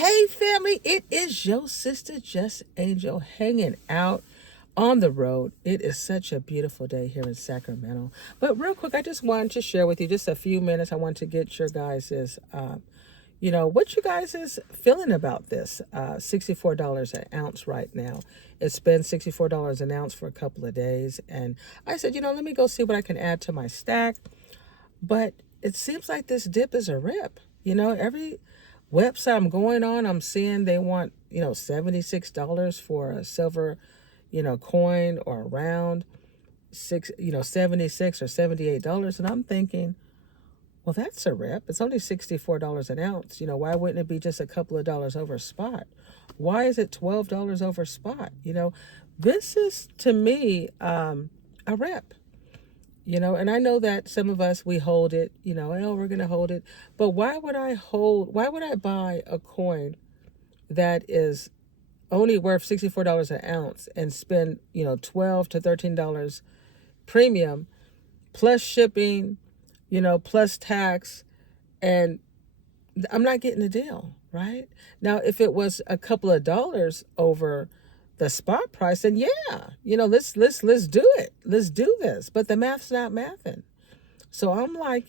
Hey family, it is your sister Just Angel hanging out on the road. It is such a beautiful day here in Sacramento. But real quick, I just wanted to share with you just a few minutes. I want to get your what you guys is feeling about this. $64 an ounce right now. It's been $64 an ounce for a couple of days. And I said, let me go see what I can add to my stack. But it seems like this dip is a rip. Every website I'm going on, I'm seeing they want, $76 for a silver, coin or a round, 76 or $78. And I'm thinking, well, that's a rip. It's only $64 an ounce. Why wouldn't it be just a couple of dollars over spot? Why is it $12 over spot? This is to me a rip. And I know that some of us, we hold it, we're going to hold it. But why would I buy a coin that is only worth $64 an ounce and spend, $12 to $13 premium plus shipping, plus tax, and I'm not getting a deal, right? Now, if it was a couple of dollars over the spot price, then let's do it. Let's do this. But the math's not mathing. So I'm like,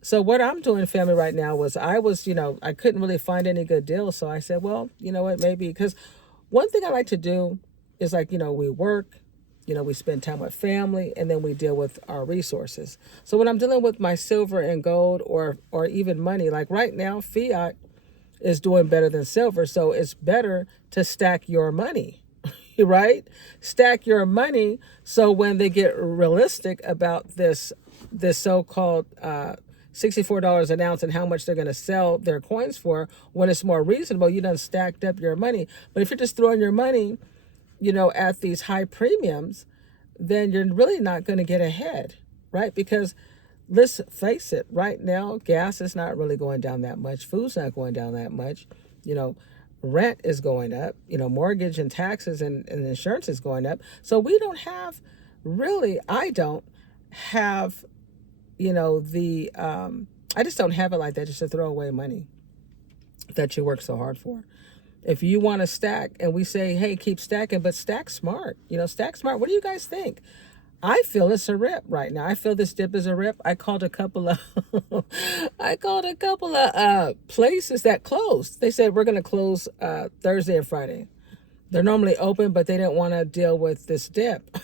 so what I'm doing, family, right now was I couldn't really find any good deals. So I said, well, you know what, maybe, because one thing I like to do is we work, we spend time with family, and then we deal with our resources. So when I'm dealing with my silver and gold or even money, like right now, fiat is doing better than silver. So it's better to stack your money, right? Stack your money. So when they get realistic about this so-called $64 an ounce and how much they're going to sell their coins for, when it's more reasonable, you done stacked up your money. But if you're just throwing your money, at these high premiums, then you're really not going to get ahead, right? Because let's face it, right now, gas is not really going down that much. Food's not going down that much. Rent is going up. Mortgage and taxes and insurance is going up. So we don't have, I don't have, I just don't have it like that, just to throw away money that you work so hard for. If you want to stack and we say, hey, keep stacking, but stack smart, stack smart. What do you guys think? I feel it's a rip right now. I feel this dip is a rip. I called a couple of places that closed. They said we're going to close Thursday and Friday. They're normally open, but they didn't want to deal with this dip.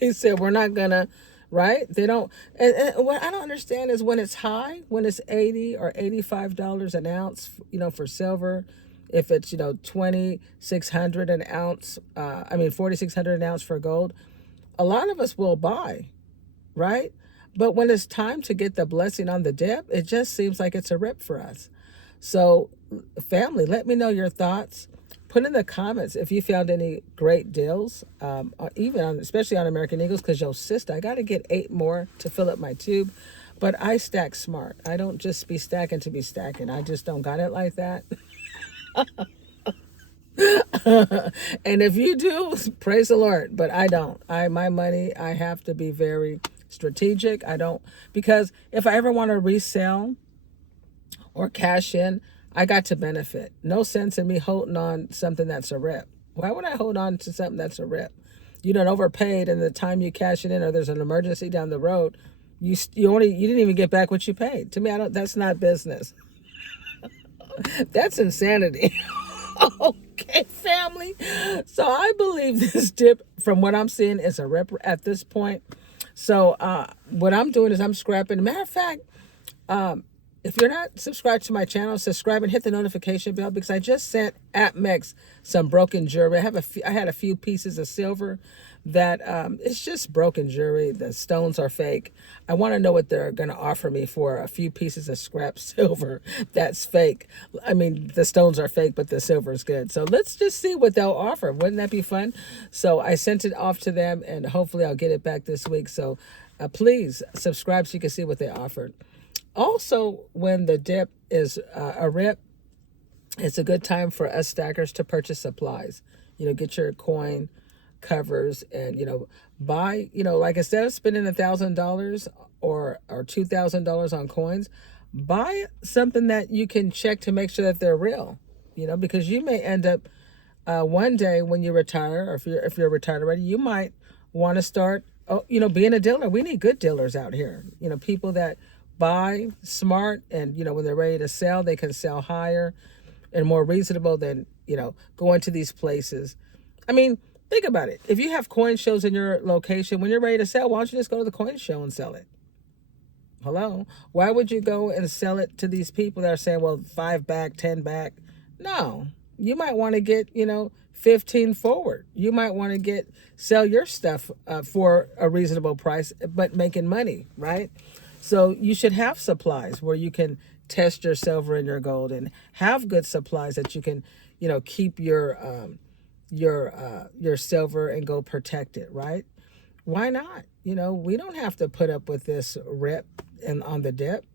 They said we're not going to, right? They don't. And what I don't understand is when it's high, when it's $80 or $85 an ounce, for silver. If it's, 2,600 an ounce, 4,600 an ounce for gold, a lot of us will buy, right? But when it's time to get the blessing on the dip, it just seems like it's a rip for us. So, family, let me know your thoughts. Put in the comments if you found any great deals, especially on American Eagles, because your sister, I got to get 8 more to fill up my tube. But I stack smart. I don't just be stacking to be stacking. I just don't got it like that. And if you do, praise the Lord, but I don't. My money, I have to be very strategic. I don't, because if I ever want to resell or cash in, I got to benefit. No sense in me holding on something that's a rip. Why would I hold on to something that's a rip? You done overpaid, and the time you cash it in, or there's an emergency down the road, you didn't even get back what you paid. To me, that's not business. That's insanity. Okay, family. So I believe this dip, from what I'm seeing, is a rip at this point. So what I'm doing is I'm scrapping. Matter of fact, if you're not subscribed to my channel, subscribe and hit the notification bell, because I just sent App Angeld1111 some broken jewelry. I had a few pieces of silver that it's just broken jewelry. The stones are fake. I want to know what they're going to offer me for a few pieces of scrap silver that's fake. I mean, the stones are fake, but the silver is good. So let's just see what they'll offer. Wouldn't that be fun? So I sent it off to them, and hopefully I'll get it back this week. So please subscribe so you can see what they offered. Also, when the dip is a rip, it's a good time for us stackers to purchase supplies. Get your coin covers and, buy, like instead of spending $1,000 or $2,000 on coins, buy something that you can check to make sure that they're real. because you may end up one day when you retire, or if you're retired already, you might want to start, being a dealer. We need good dealers out here. People that buy smart, and when they're ready to sell, they can sell higher and more reasonable than going to these places. I mean, think about it. If you have coin shows in your location, when you're ready to sell, why don't you just go to the coin show and sell it? Hello? Why would you go and sell it to these people that are saying, well, 5 back, 10 back? No. You might want to get, 15 forward. You might want to sell your stuff for a reasonable price, but making money, right? So you should have supplies where you can test your silver and your gold, and have good supplies that you can, keep your silver and gold protected, right? Why not? We don't have to put up with this rip and on the dip.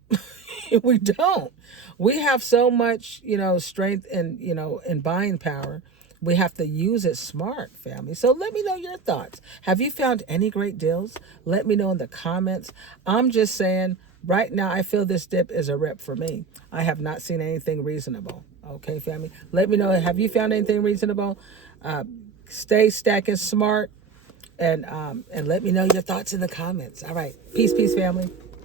We don't. We have so much, strength and, and buying power. We have to use it smart, family. So let me know your thoughts. Have you found any great deals? Let me know in the comments. I'm just saying, right now, I feel this dip is a rip for me. I have not seen anything reasonable. Okay, family? Let me know. Have you found anything reasonable? Stay stacking smart, and let me know your thoughts in the comments. All right. Peace, family.